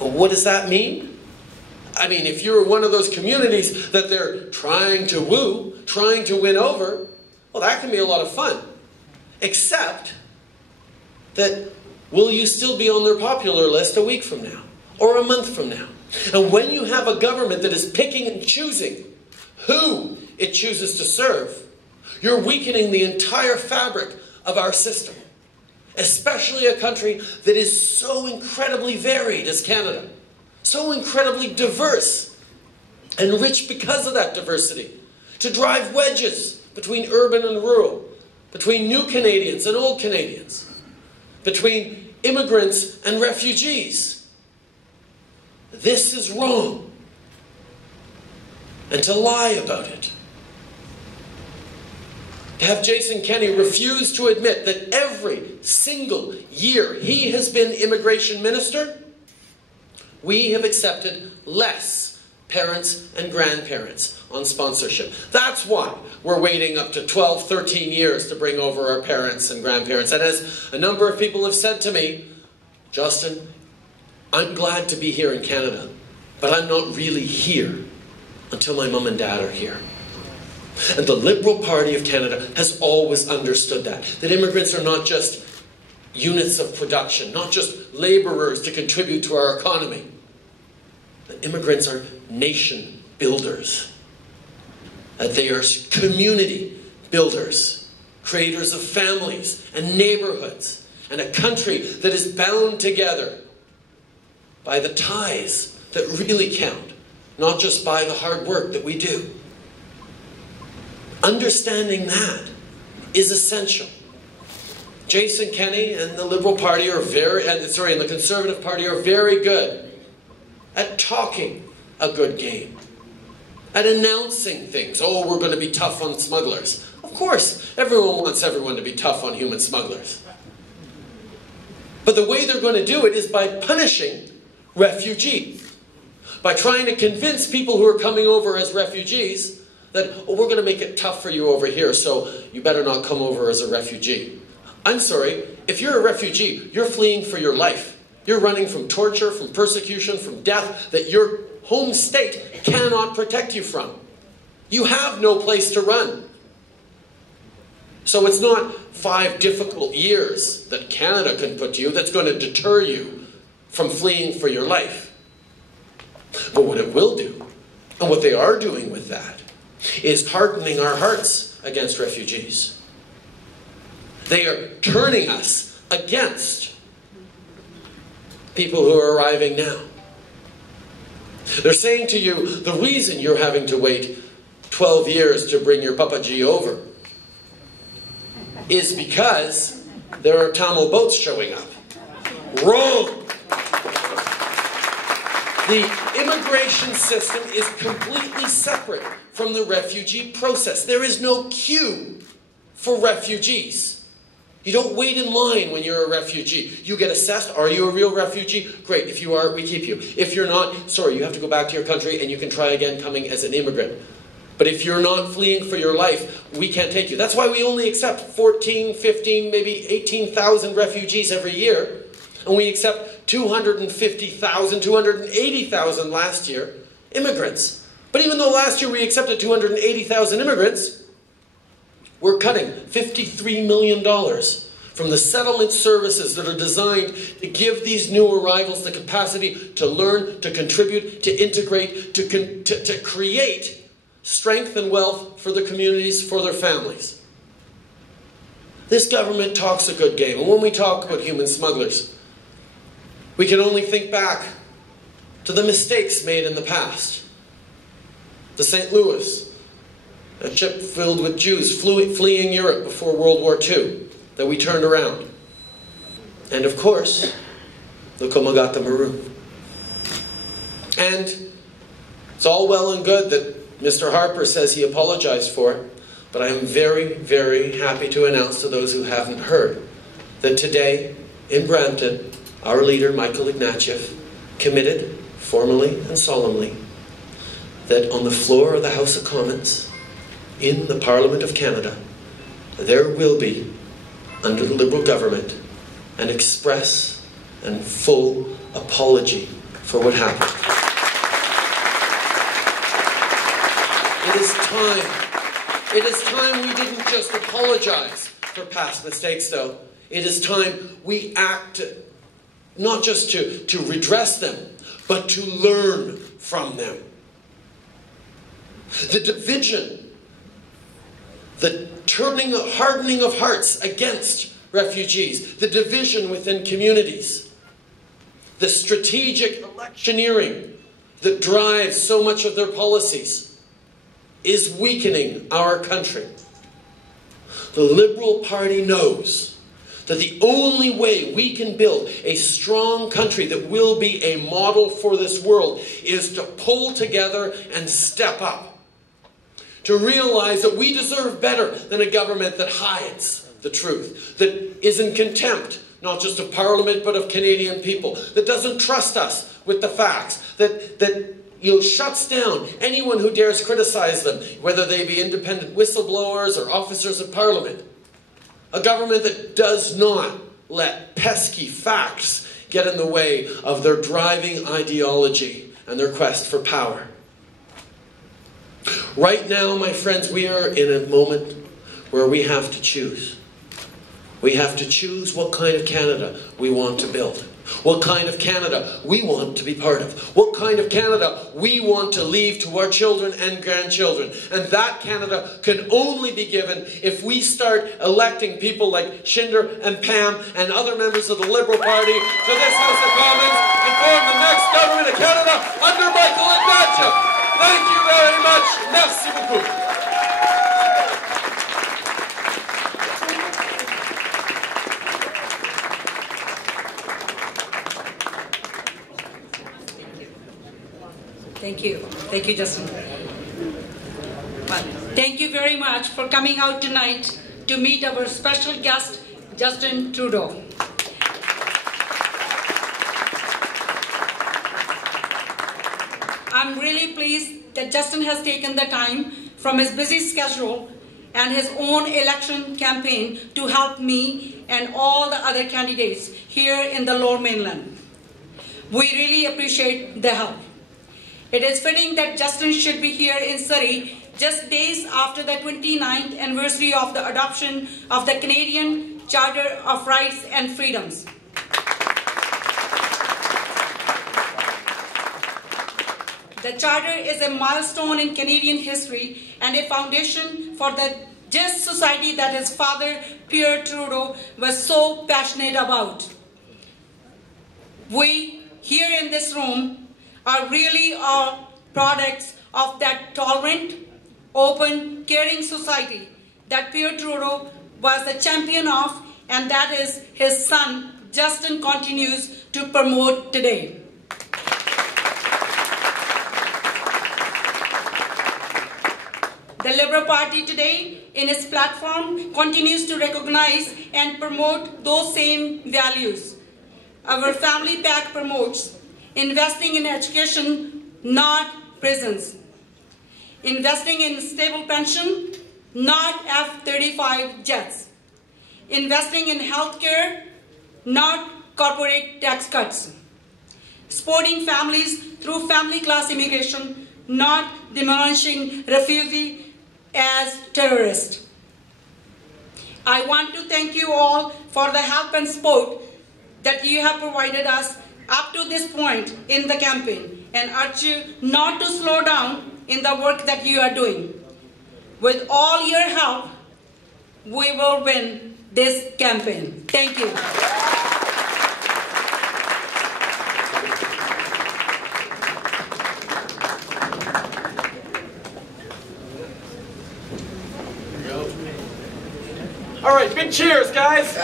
What does that mean? I mean, if you're one of those communities that they're trying to woo, trying to win over, well, that can be a lot of fun. Except that, will you still be on their popular list a week from now? Or a month from now? And when you have a government that is picking and choosing who it chooses to serve, you're weakening the entire fabric of our system. Especially a country that is so incredibly varied as Canada. So incredibly diverse. And rich because of that diversity. To drive wedges between urban and rural. Between new Canadians and old Canadians. Between immigrants and refugees. This is wrong. And to lie about it. To have Jason Kenney refuse to admit that every single year he has been immigration minister, we have accepted less parents and grandparents on sponsorship. That's why we're waiting up to 12, 13 years to bring over our parents and grandparents. And as a number of people have said to me, Justin, I'm glad to be here in Canada, but I'm not really here until my mum and dad are here. And the Liberal Party of Canada has always understood that immigrants are not just units of production, not just laborers to contribute to our economy. That immigrants are nation builders. That they are community builders, creators of families and neighborhoods, and a country that is bound together by the ties that really count, not just by the hard work that we do. Understanding that is essential. Jason Kenney and the Liberal Party are and the Conservative Party are very good at talking a good game, at announcing things. Oh, we're going to be tough on smugglers. Of course, everyone wants everyone to be tough on human smugglers. But the way they're going to do it is by punishing refugees. By trying to convince people who are coming over as refugees that, oh, we're going to make it tough for you over here, so you better not come over as a refugee. I'm sorry, if you're a refugee, you're fleeing for your life. You're running from torture, from persecution, from death that your home state cannot protect you from. You have no place to run. So it's not 5 difficult years that Canada can put to you that's going to deter you from fleeing for your life. But what it will do, and what they are doing with that, is hardening our hearts against refugees. They are turning us against people who are arriving now. They're saying to you, the reason you're having to wait 12 years to bring your Papaji over is because there are Tamil boats showing up. Wrong! The immigration system is completely separate from the refugee process. There is no queue for refugees. You don't wait in line when you're a refugee. You get assessed. Are you a real refugee? Great. If you are, we keep you. If you're not, sorry, you have to go back to your country and you can try again coming as an immigrant. But if you're not fleeing for your life, we can't take you. That's why we only accept 14, 15, maybe 18,000 refugees every year. And we accept 250,000, 280,000 last year immigrants. But even though last year we accepted 280,000 immigrants, we're cutting $53 million from the settlement services that are designed to give these new arrivals the capacity to learn, to contribute, to integrate, to create strength and wealth for the communities, for their families. This government talks a good game. And when we talk about human smugglers, we can only think back to the mistakes made in the past. The St. Louis, a ship filled with Jews fleeing Europe before World War II, that we turned around. And of course, the Komagata Maroon. And it's all well and good that Mr. Harper says he apologized for it, but I am very, very happy to announce to those who haven't heard that today in Brampton, our leader, Michael Ignatieff, committed, formally and solemnly, that on the floor of the House of Commons, in the Parliament of Canada, there will be, under the Liberal government, an express and full apology for what happened. It is time we didn't just apologize for past mistakes, though. It is time we act, not just to redress them, but to learn from them. The division, the hardening of hearts against refugees, the division within communities, the strategic electioneering that drives so much of their policies is weakening our country. The Liberal Party knows that the only way we can build a strong country that will be a model for this world is to pull together and step up. To realize that we deserve better than a government that hides the truth, that is in contempt, not just of Parliament, but of Canadian people, that doesn't trust us with the facts, that shuts down anyone who dares criticize them, whether they be independent whistleblowers or officers of Parliament. A government that does not let pesky facts get in the way of their driving ideology and their quest for power. Right now, my friends, we are in a moment where we have to choose. We have to choose what kind of Canada we want to build. What kind of Canada we want to be part of. What kind of Canada we want to leave to our children and grandchildren. And that Canada can only be given if we start electing people like Shinder and Pam and other members of the Liberal Party to this House of Commons and form the next government of Canada under Michael and Dacha. Thank you very much. Merci beaucoup. Thank you. Thank you, Justin. Well, thank you very much for coming out tonight to meet our special guest, Justin Trudeau. I'm really pleased that Justin has taken the time from his busy schedule and his own election campaign to help me and all the other candidates here in the Lower Mainland. We really appreciate the help. It is fitting that Justin should be here in Surrey just days after the 29th anniversary of the adoption of the Canadian Charter of Rights and Freedoms. The Charter is a milestone in Canadian history and a foundation for the just society that his father, Pierre Trudeau, was so passionate about. We, here in this room, are really products of that tolerant, open, caring society that Pierre Trudeau was the champion of, and that is his son, Justin, continues to promote today. The Liberal Party today, in its platform, continues to recognize and promote those same values. Our family pack promotes investing in education, not prisons. Investing in stable pension, not F-35 jets. Investing in healthcare, not corporate tax cuts. Supporting families through family class immigration, not demolishing refugees as terrorists. I want to thank you all for the help and support that you have provided us up to this point in the campaign, and urge you not to slow down in the work that you are doing. With all your help, we will win this campaign. Thank you. All right, big cheers, guys.